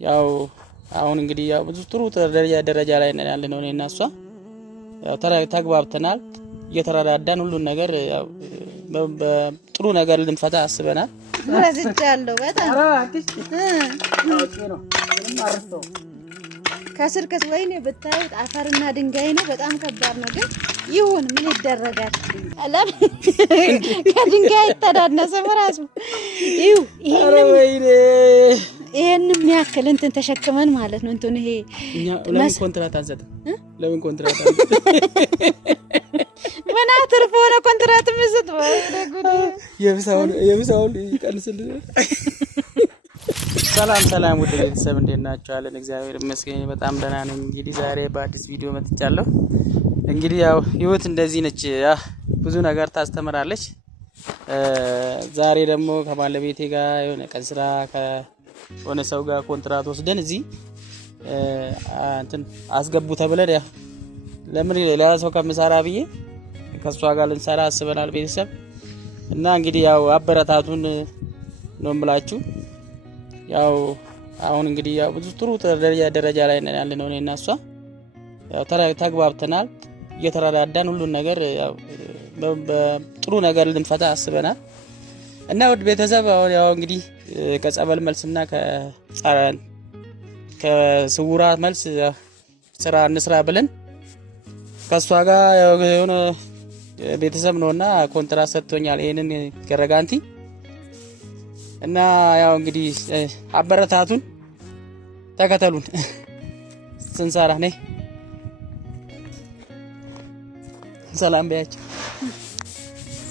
ያው አሁን እንግዲህ ያው ብዙ ጥሩ ደረጃ ላይ ነን ያለነው እኔና እሷ ያው ተግባብተናል እየተረዳዳን ሁሉን ነገር ያው በጥሩ ነገር ልንፈታ አስበናል። ረዝቻለሁ በጣም ከስር ወይኔ ብታዩት አፈርና ድንጋይ ነው። በጣም ከባድ ነው፣ ግን ይሁን ምን ይደረጋል። አላም ከድንጋይ ተዳነሰ በራሱ ይሄንም ያክል እንትን ተሸክመን ማለት ነው። እንትን ይሄ ለምን ኮንትራት አንሰጥም? ለምን ኮንትራት ምን አትርፎ ነው ኮንትራት መስጠት? የምሳውን ይቀንስልን። ሰላም ውድ ቤተሰብ እንዴት ናችሁ? አለን እግዚአብሔር ይመስገን በጣም ደህና ነኝ። እንግዲህ ዛሬ በአዲስ ቪዲዮ መጥቻለሁ። እንግዲህ ያው ህይወት እንደዚህ ነች፣ ብዙ ነገር ታስተምራለች። ዛሬ ደግሞ ከባለቤቴ ጋር የሆነ ቀን ስራ ከሆነ ሰው ጋር ኮንትራት ወስደን እዚህ እንትን አስገቡ ተብለን ያው ለምን ሌላ ሰው ከምሰራ ብዬ ከሷ ጋር ልንሰራ አስበናል ቤተሰብ እና እንግዲህ ያው አበረታቱን ነው የምላችሁ። ያው አሁን እንግዲህ ያው ብዙ ጥሩ ደረጃ ላይ ነን ያለነው እኔና እሷ ያው ተግባብተናል እየተረዳዳን ሁሉን ነገር ያው በጥሩ ነገር ልንፈታ አስበናል እና ውድ ቤተሰብ ያው እንግዲህ ከጸበል መልስና ከስውራ መልስ ስራ እንስራ ብለን ከሷ ጋር የሆነ ቤተሰብ ነውና ኮንትራት ሰጥቶኛል ይሄንን ገረጋንቲ እና ያው እንግዲህ አበረታቱን ተከተሉን ስንሰራ ነኝ። ሰላም በያችሁ።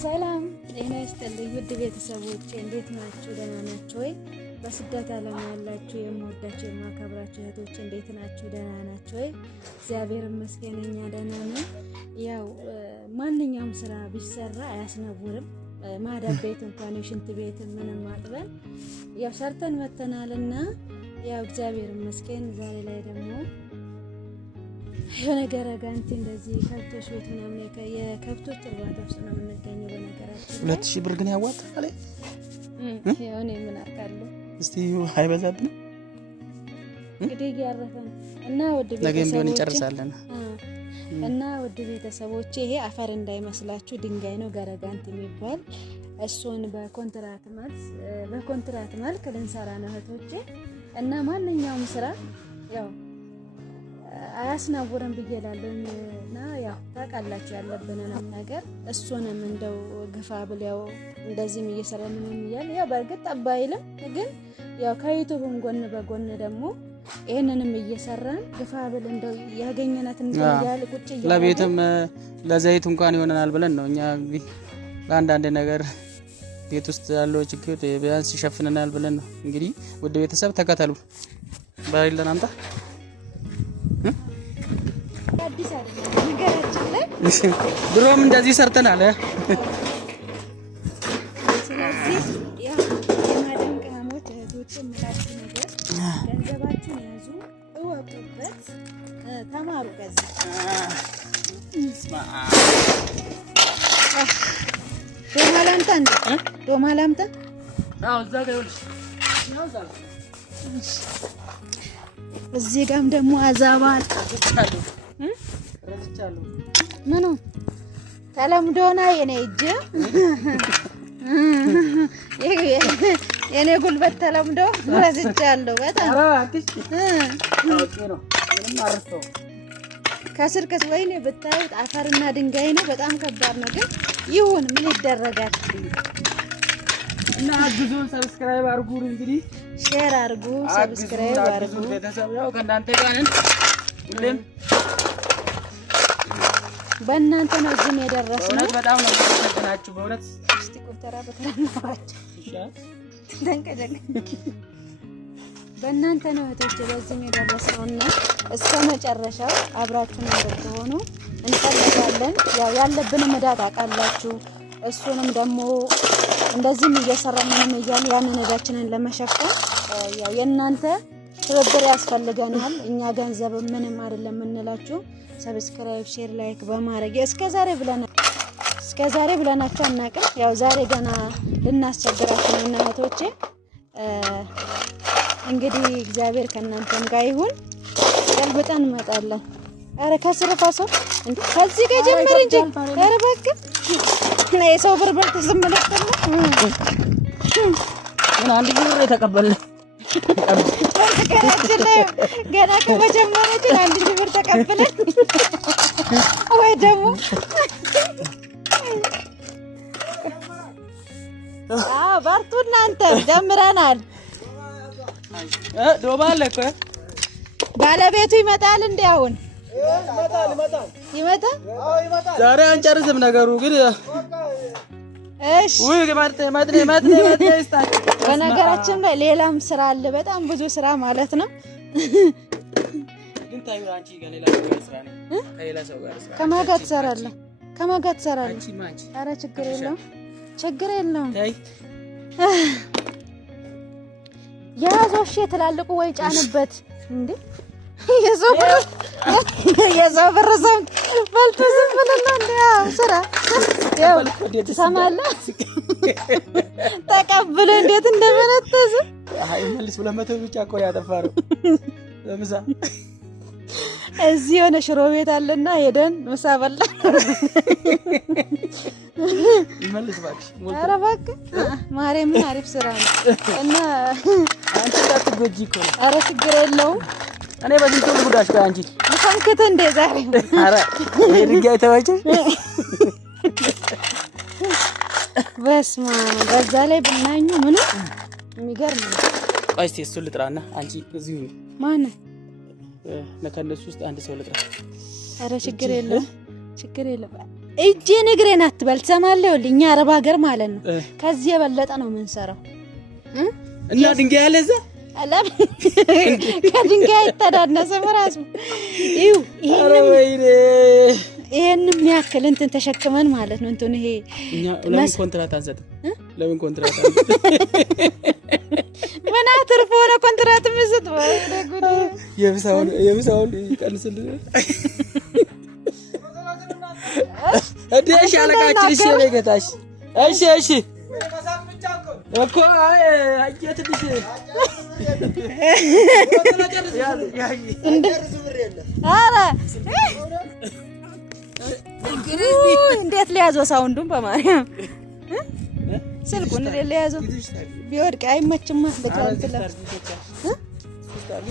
ሰላም ጤና ይስጥልኝ ውድ ቤተሰቦቼ እንዴት ናችሁ? ደህና ናችሁ ወይ? በስደት ዓለም ያላችሁ የምወዳችሁ የማከብራችሁ እህቶች እንዴት ናችሁ? ደህና ናችሁ ወይ? እግዚአብሔር ይመስገን እኛ ደህና ነን። ያው ማንኛውም ስራ ቢሰራ አያስነውርም። ማዳብ ቤት እንኳን የሽንት ቤት ምንም አጥበን ያው ሰርተን መተናልና ያው እግዚአብሔር ይመስገን። ዛሬ ላይ ደግሞ የነገር ጋንቲ እንደዚህ ከብቶች ቤት ምናምን የከብቶች እርባታ ውስጥ ነው የምንገኘው። በነገራችን 2000 ብር ግን ያዋጣል። ያው እኔ ምን አውቃለሁ። እስቲ አይበዛብንም እንግዲህ ያረፈን እና ወድ ቤተሰቦች ነገም ቢሆን እንጨርሳለን እና ወድ ቤተሰቦች ይሄ አፈር እንዳይመስላችሁ ድንጋይ ነው ገረጋንቲ የሚባል እሱን በኮንትራት መልክ ልንሰራ ነው እህቶቼ። እና ማንኛውም ስራ ያው አያስናውርም ብዬላለሁና ያው ታውቃላችሁ ያለብንን ነገር እሱንም እንደው ግፋ ብለው እንደዚህም እየሰራን ምን ይያል ያው በርግጥ አባይልም ግን ያው ከዩቲዩብም ጎን በጎን ደግሞ ይሄንንም እየሰራን ግፋ ብል እንደው ያገኘናትን ይያል ቁጭ ይያል ለቤትም ለዘይት እንኳን ይሆነናል ብለን ነው እኛ ለአንዳንድ ነገር ቤት ውስጥ ያለው ችግር ቢያንስ ይሸፍነናል ብለን ነው። እንግዲህ ውድ ቤተሰብ ተከተሉ። ባይለን አምጣ አዲስ አይደለም ነገራችን ላይ ድሮም እንደዚህ ሰርተናል። ስለዚህ ያው የማዳም ቅመሞች እህቶች የምላችሁ ነገር ገንዘባችሁን ያዙ፣ እወቁበት፣ ተማሩ። ከዚህ ዶማ ላምጣ አዎ እዛ ጋር ይኸውልሽ እዚህ ጋርም ደግሞ አዛባል ረስቻለሁ። ምኑ ተለምዶና የኔ እጅ የኔ ጉልበት ተለምዶ ረስቻለሁ በጣም ከስር ወይኔ ብታዩት አፈርና ድንጋይ ነው። በጣም ከባድ ነው፣ ግን ይሁን ምን ይደረጋል። እና አግዙን፣ ሰብስክራይብ አድርጉ፣ እንግዲህ ሼር አድርጉ፣ ሰብስክራይብ አድርጉ። ቤተሰብ ያው ከእናንተ ጋር ነን ሁሌም በእናንተ ነው እዚህ የደረስነው። በጣም ነው የምትናችሁ በእውነት። እስቲ ቆተራ በተናናችሁ በእናንተ ነው እህቶቼ በዚህ የደረስነውና እስከ መጨረሻው አብራችሁን እንድትሆኑ እንፈልጋለን። ያው ያለብን ዕዳ ታውቃላችሁ። እሱንም ደግሞ እንደዚህም እየሰራን ምንም እያልን ያንን ዕዳችንን ለመሸፈን ያው የእናንተ ትብብር ያስፈልገናል። እኛ ገንዘብ ምንም አይደለም እንላችሁ። ሰብስክራይብ፣ ሼር፣ ላይክ በማድረግ እስከዛሬ ብለናችሁ አናውቅም። ያው ዛሬ ገና ልናስቸግራችሁ ነው እህቶቼ። እንግዲህ እግዚአብሔር ከእናንተም ጋር ይሁን። ገልብጠን እንመጣለን። ኧረ ከስር ፋሰው እንዴ ከዚህ ጋር ጀምር እንጂ ኧረ እባክህ ነው የሰው ብር በልተህ ዝም ብለህ ምን አንድ ብር የተቀበልን ገና ከመጀመሪያችን አንድ ብር ተቀብለን ወይ ደግሞ በርቱ እናንተ ጀምረናል። ዶባ አለ እኮ ባለቤቱ ይመጣል እንዴ? አሁን ይመጣል። ዛሬ አንጨርስም ነገሩ ግን እሺ። ውይ ማጥኔ ይስጣል። በነገራችን ላይ ሌላም ስራ አለ፣ በጣም ብዙ ስራ ማለት ነው። ግን ታዩ አንቺ ከሌላ ሰው ጋር ስራ ነው። ከሌላ ሰው ጋር ስራ ከማን ጋር ትሰራለህ? ኧረ ችግር የለውም። ያዘው እሺ። ትላልቁ ወይ ጫንበት እንዴ የሰው ብር ሰው በልቶ ዝም ብለና እንዴ ስራ ያው ትሰማለህ። ተቀብሎ እንዴት እንደመነተሰ መልስ 200 ብቻ እኮ ያጠፋረው ለምሳ እዚህ የሆነ ሽሮ ቤት አለና ሄደን ምሳ በላን። መልስ ባክሽ። ኧረ እባክህ ማርያም አሪፍ ስራ ነው እና አንቺ ታትጎጂ እኮ ነው። ኧረ ችግር የለውም። እኔ በስንቱ ልጉዳሽ ቆይ አንቺ ልፈንክት እንደ ዛሬ ኧረ ድንጋይ ተወጪ በስማ በዛ ላይ ብናኙ ምን የሚገርም ነው። ቆይ እስኪ እሱን ልጥራና አንቺ እዚሁ ማን ለከነሱ ውስጥ አንድ ሰው ልጥራ። ኧረ ችግር የለውም። እጄን እግሬን አትበል ትሰማለህ። እኛ አረብ ሀገር ማለት ነው ከዚህ የበለጠ ነው የምንሰራው እና ድንጋይ ያለ እዛ አላም ከድንጋይ ተዳነሰ ራሱ ይው ይሄንም ያክል እንትን ተሸክመን ማለት ነው እንትን ይሄ ለምን ኮንትራት አንሰጥም? ለምን ኮንትራት ምን አትርፎ ነው ኮንትራት መስጠት? የምሳውን ይቀንስልን እሺ አለቃችን። እሺ ለገታሽ እሺ እኮ አየት ልጅ ኧረ እንዴት ሊያዘው ሳውንዱን በማርያም ስልኩን ሊያዘው ቢወድቅ አይመችም። ማስለጫንትለ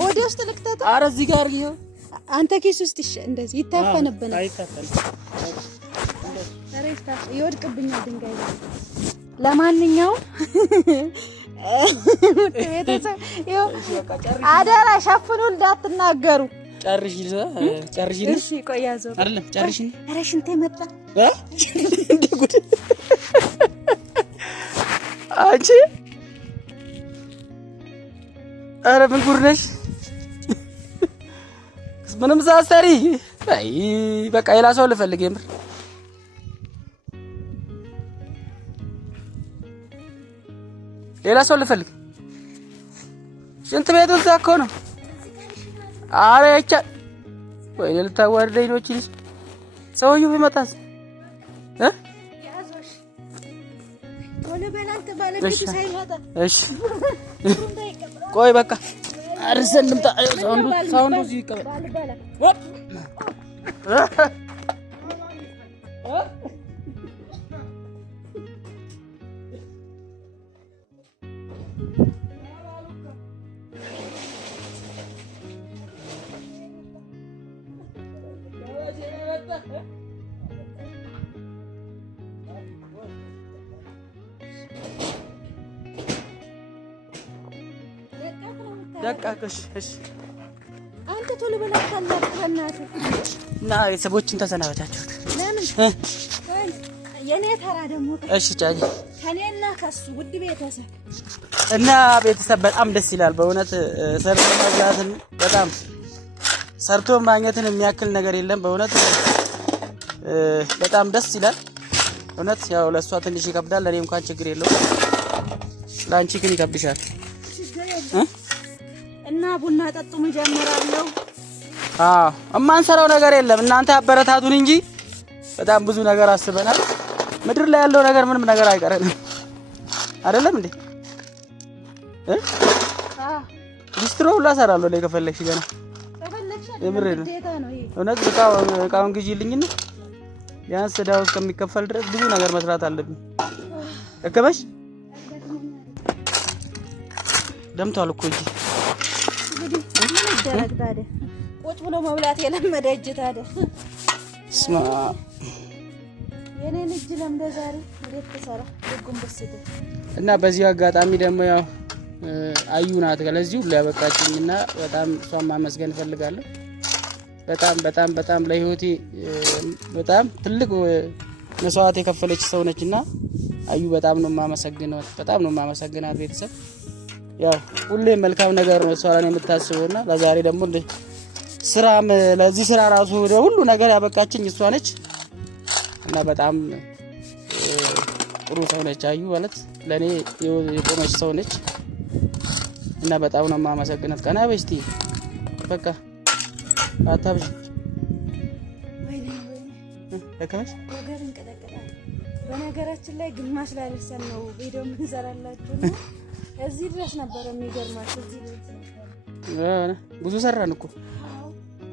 ወደ ውስጥ ልክተታ። ኧረ እዚህ ጋር ይኸው አንተ ኪስ ውስጥ እንደዚህ ይታፈንብናል። ይወድቅብኛል ድንጋይ። ለማንኛውም ቤተሰብ ይኸው አደራ ሸፍኑ እንዳትናገሩ። ጨርሽ። እሺ ቆይ ያዘው አይደለም ጨርሽ። ኧረ ሽንቴ መጣ እንደ ጉድ አንቺ። ኧረ ምን ጉድ ነሽ? ምንም ሳሰሪ አይ በቃ ሌላ ሰው ልፈልግ የምር ሌላ ሰው ልፈልግ። ሽንት ቤቱ እዛ እኮ ነው። ኧረ ያቻ ወይ ልታዋርደኝ ነው። እቺ ልጅ ሰውዬው ቢመጣስ ያዞሽ ወለ በእናንተ ባለቤቱ ሳይመጣ እሺ ቆይ በቃ አርሰን ልምጣ። ሳውንዱ እዚህ ይቀበል። ደቃቅሽ እሺ አንተ ቶሎ በላ ታላቀናት እና ቤተሰቦችን ተሰናበታችሁት። ለምን የኔ ተራ ደግሞ እሺ ጫጂ ከኔና ከሱ ውድ ቤተሰብ እና ቤተሰብ በጣም ደስ ይላል በእውነት ሰርቶ መብላትን በጣም ሰርቶ ማግኘትን የሚያክል ነገር የለም በእውነት በጣም ደስ ይላል እውነት። ያው ለሷ ትንሽ ይከብዳል፣ ለኔ እንኳን ችግር የለውም። ላንቺ ግን ይከብድሻል እና ቡና ጠጡ መጀመሪያለው። እማንሰራው ነገር የለም እናንተ አበረታቱን እንጂ በጣም ብዙ ነገር አስበናል። ምድር ላይ ያለው ነገር ምንም ነገር አይቀርም አይደለም እንዴ? ሊስትሮ ሁላ እሰራለሁ ላይ ከፈለግሽ ገና የምሬ ነው። እውነት እቃውን ግዢልኝና ቢያንስ ዕዳው እስከሚከፈል ድረስ ብዙ ነገር መስራት አለብኝ። እከበሽ ደምቷል እኮ እንጂ እንግዲህ ምን ይደረግ ታዲያ? ቁጭ ብሎ መብላት የለመደ እጅ ታዲያ ስማ የኔን እጅ ለምደ ዛሬ እንዴት ተሰራ ደጉም በስተ እና በዚህ አጋጣሚ ደግሞ ያው አዩ ናት ለዚህ ሁሉ ያበቃችኝና በጣም እሷን ማመስገን እፈልጋለሁ። በጣም ለህይወቴ በጣም ትልቅ መስዋዕት የከፈለች ሰው ነችና አዩ በጣም ነው የማመሰግነው። በጣም ነው የማመሰግናት ቤተሰብ። ያው ሁሌ መልካም ነገር ነው እሷ ላይ የምታስበውና ለዛሬ ደግሞ ስራም ለዚህ ስራ ራሱ ሁሉ ነገር ያበቃችኝ እሷ ነች እና በጣም ጥሩ ሰው ነች አዩ ማለት ለኔ የቆመች ሰው ነች እና በጣም ነው የማመሰግናት። ቀና በስቲ በቃ አታብሽ ወይኔ ለከመሽ ወገር እንቀጠቀጣል። በነገራችን ላይ ግማሽ ላይ ደርሰን ነው ቪዲዮ የምንሰራላችሁ ነው። እዚህ ድረስ ነበር የሚገርማችሁ። እዚህ ድረስ ነበር ብዙ ሰራን እኮ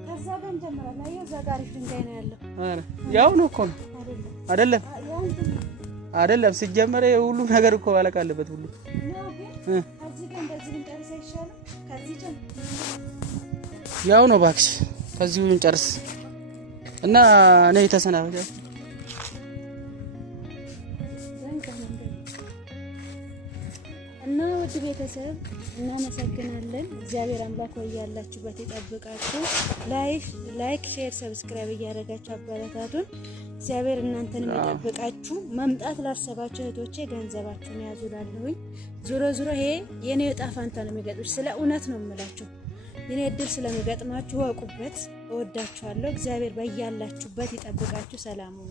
ከዛ ጋር እንጀምራለን። አየው እዛ ጋር ድንጋይ ነው ያለው። አረ ያው ነው እኮ አይደለም ሲጀመር ሁሉ ነገር እኮ ማለቅ አለበት ሁሉ ከዚህ ጋር እንደዚህ እንጨርስ ይሻላል። ከዚህ ያው ነው እባክሽ ከዚሁ እንጨርስ እና እኔ ተሰናበተ እና ውድ ቤተሰብ እናመሰግናለን። እግዚአብሔር አምላክ ያላችሁበት ይጠብቃችሁ። ላይክ ሼር ሰብስክራይብ እያደረጋችሁ አበረታቱን። እግዚአብሔር እናንተን ይጠብቃችሁ። መምጣት ላሰባችሁ እህቶቼ ገንዘባችሁን ያዙላለሁኝ። ዙሮ ይሄ የኔ ዕጣ ፋንታ ነው የሚገጥምሽ። ስለ እውነት ነው የምላችሁ። የኔ እድል ስለሚገጥማችሁ ወቁበት። እወዳችኋለሁ። እግዚአብሔር በያላችሁበት ይጠብቃችሁ። ሰላም ሁኑ።